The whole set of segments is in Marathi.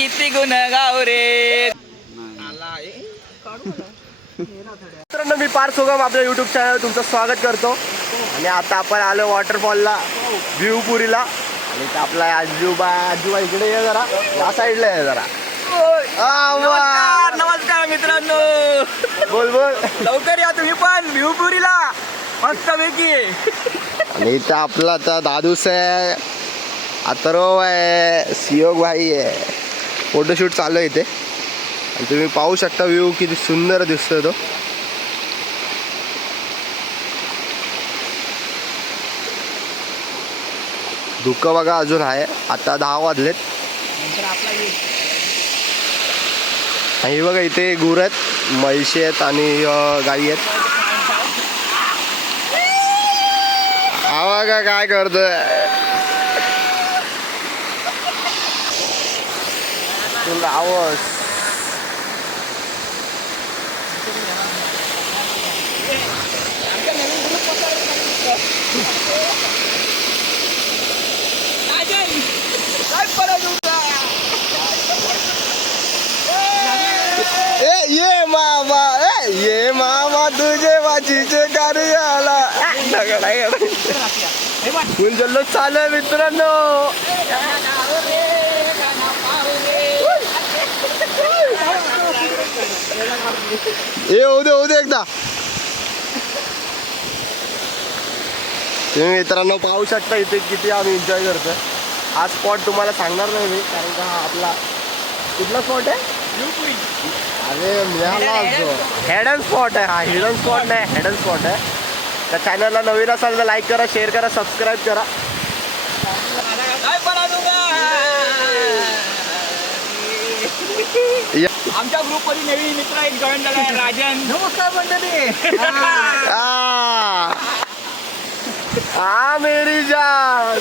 किती गुण गाव रे. मित्रांनो मी पार्थ सोगम आपल्या यूट्यूब चॅनल तुमचं स्वागत करतो. आणि आता आपण आलो वॉटरफॉलला भिवपुरीला. आणि इथं आपला आजूबा इकडे ये जरा, या साईडला आहे जरा. नमस्कार मित्रांनो, बोल बोल. लवकर या तुम्ही पण भिवपुरीला, मस्त पैकी. आणि इथं आपला आता दादूस आहे, अथर्व आहे, सियोग भाई आहे. फोटोशूट चालू आहे इथे. आणि तुम्ही पाहू शकता व्ह्यू किती सुंदर दिसतोय तो. धुकं बघा अजून आहे. आता 10 वाजलेत. आणि बघा इथे गुर आहेत, म्हैशी आहेत आणि गाई आहेत. हा बघा काय करतोय तुला आवाज. ये मामा तुझे वाचीचे कार्याला फुल जल्लोष चालू आहे मित्रांनो. होऊ दे एकदा. तुम्ही मित्रांनो पाहू शकता इथे किती आम्ही एन्जॉय करतोय. हा स्पॉट तुम्हाला सांगणार नाही मी, कारण का हा आपला कुठला स्पॉट आहे. अरे मिळाला हेडन स्पॉट आहे. हा हिडन स्पॉट नाही, हेडन स्पॉट आहे. त्या चॅनलला नवीन असाल तर लाईक करा, शेअर करा, सबस्क्राईब करा. आमच्या ग्रुप मध्ये नवीन मित्र एक जॉईन झाला आहे, राजन. नमस्कार मंडळी. हा मेरी जान.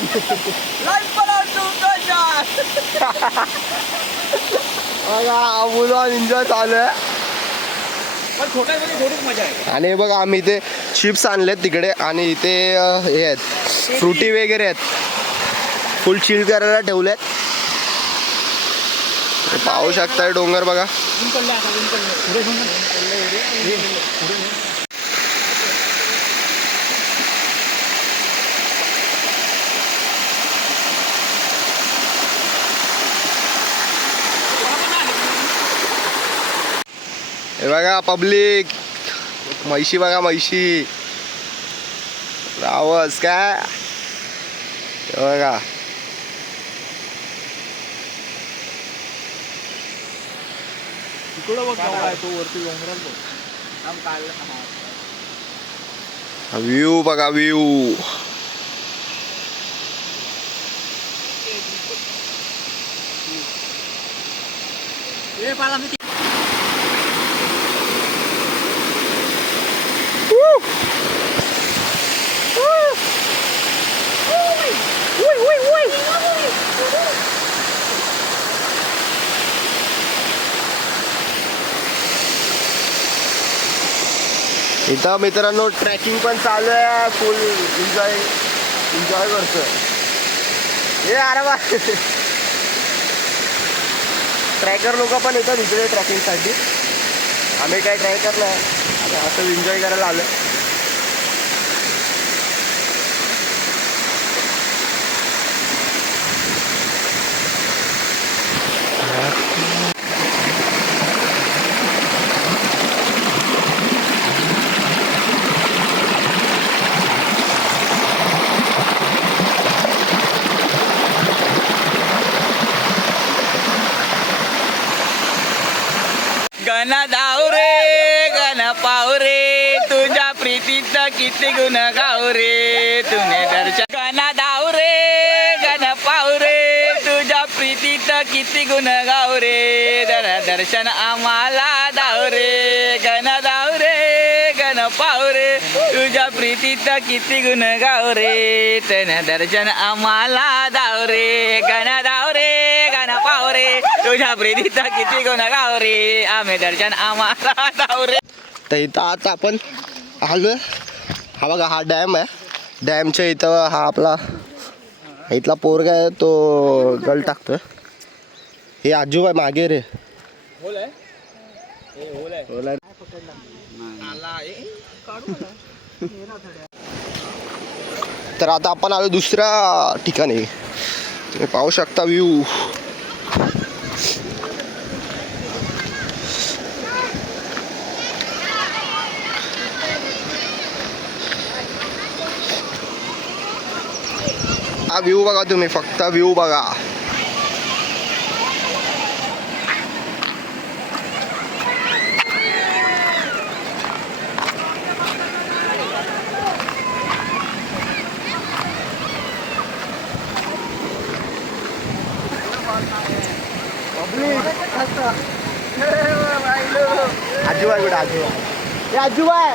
बघा मुलं एन्जॉय चालू आहे. पण छोट्यामध्ये थोडीच मजा आहे. आणि बघा आम्ही इथे चिप्स आणलेत तिकडे, आणि इथे हे आहेत फ्रुटी वगैरे आहेत, फुल चिल करायला ठेवलेत. पाहू शकताय डोंगर बघा. हे बघा पब्लिक, म्हैशी बघा, म्हैशी आवाज काय. हे बघा व्ह्यू बघा, व्ह्यू. इथं मित्रांनो ट्रॅकिंग पण चालू आहे, फुल एन्जॉय करतोय. हे अरे वा, ट्रॅकर लोक पण येतात इकडे ट्रॅकिंगसाठी. आम्ही काय ट्रॅकर नाही, आता असं एन्जॉय करायला आलो. गण धाव रे, गण पाव रे, तुझ्या प्रीतीत किती गुण गाव रे. तुने दर्शन गण धाव रे, गण पाव रे, तुझ्या प्रीतीत किती गुण गाव रे. दर्शन आम्हाला धाव रे, गण धाव रे, गण पाव रे, तुझ्या प्रीतीत किती गुण गाव रे. तन दर्शन आम्हाला धाव रे, गण धाव रे, गण पाव रे, तुझ्या प्रीतीत किती गुण गाव रे. आम्ही दर्शन आम्हाला धाव रे. तर इथं आता आपण आलो. हा बघा हा डॅम आहे. डॅमच्या इथं हा आपला इथला पोरगा आहे, तो गल टाकतोय. हे आजूबाई मागे रे. होल आहे बोला. तर आता आपण आलो दुसऱ्या ठिकाणी. तुम्ही पाहू शकता व्ह्यू. हा व्ह्यू बघा तुम्ही, फक्त व्ह्यू बघा. आजूबाई कुठे आजूबाई? आजूबाई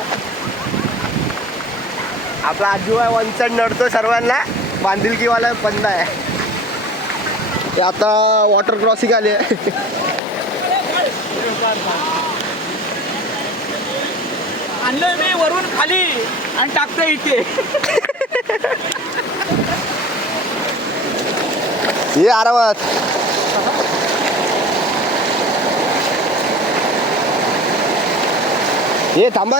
आपला आजूबाई वंचड नडतो सर्वांना. बांधिलकीवाला बंद आहे. ते आता वॉटर क्रॉसिंग आली आहे. आणलं मी वरून खाली आणि टाकतोय इथे. ये आरामात. ये थांबा.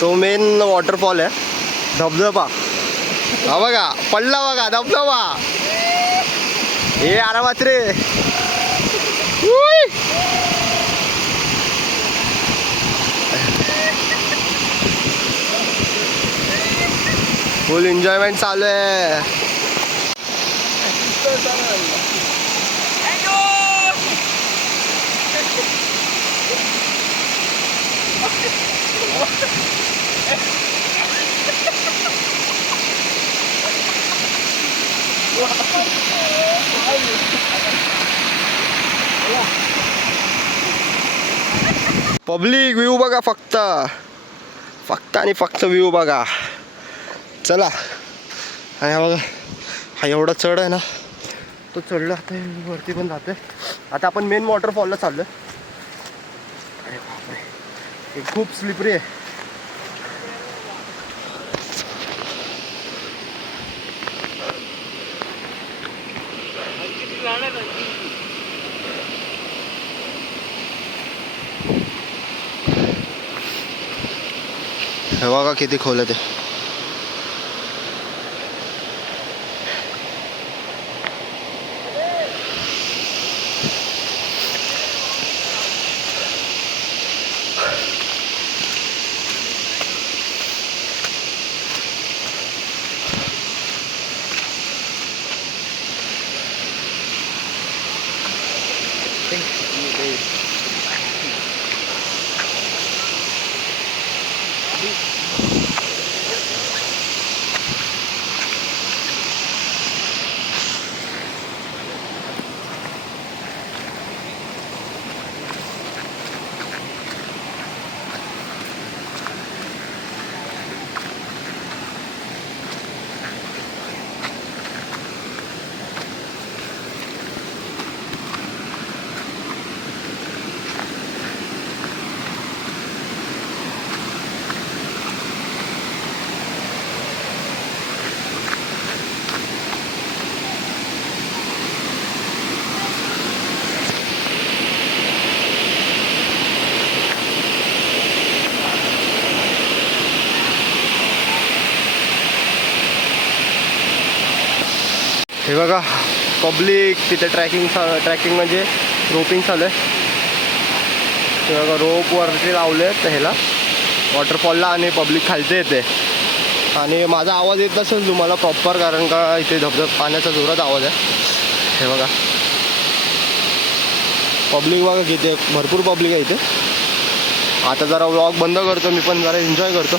तो मेन वॉटरफॉल आहे, धबधबा. हा बघा पडला बघा धबधबा. हे आरामात रे. फुल एन्जॉयमेंट चालू आहे. पब्लिक व्ह्यू बघा, फक्त आणि फक्त व्ह्यू बघा. चला. आणि हा बघा, हा एवढा चढ आहे ना, तो चढला. आता वरती पण जातोय. आता आपण मेन वॉटरफॉलला चाललोय. अरे बापरे, हे खूप स्लिपरी आहे. हे बघा किती खोल आहे ते. हे बघा पब्लिक तिथे ट्रॅकिंग म्हणजे रोपिंग चालू आहे. हे बघा रोप वरती लावले आहेत ह्याला वॉटरफॉलला, आणि पब्लिक खालते येते. आणि माझा आवाज येत नसेल तुम्हाला प्रॉपर, कारण का इथे पाण्याचा जोरात आवाज आहे. हे बघा पब्लिक बघा किती, भरपूर पब्लिक आहे इथे. आता जरा व्लॉग बंद करतो मी, पण जरा एन्जॉय करतो.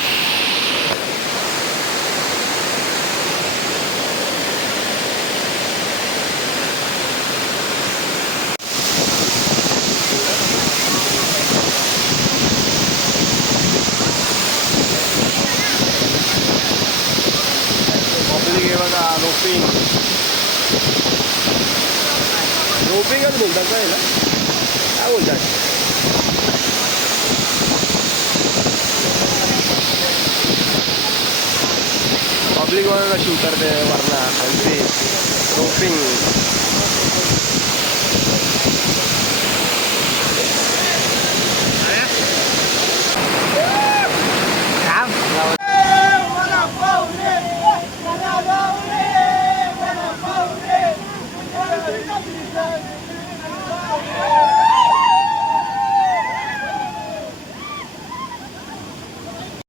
रोपिंग रोपिंगच बोलतात का याला काय बोलतात पब्लिक वगैरे कशी उतरते वरना रोपिंग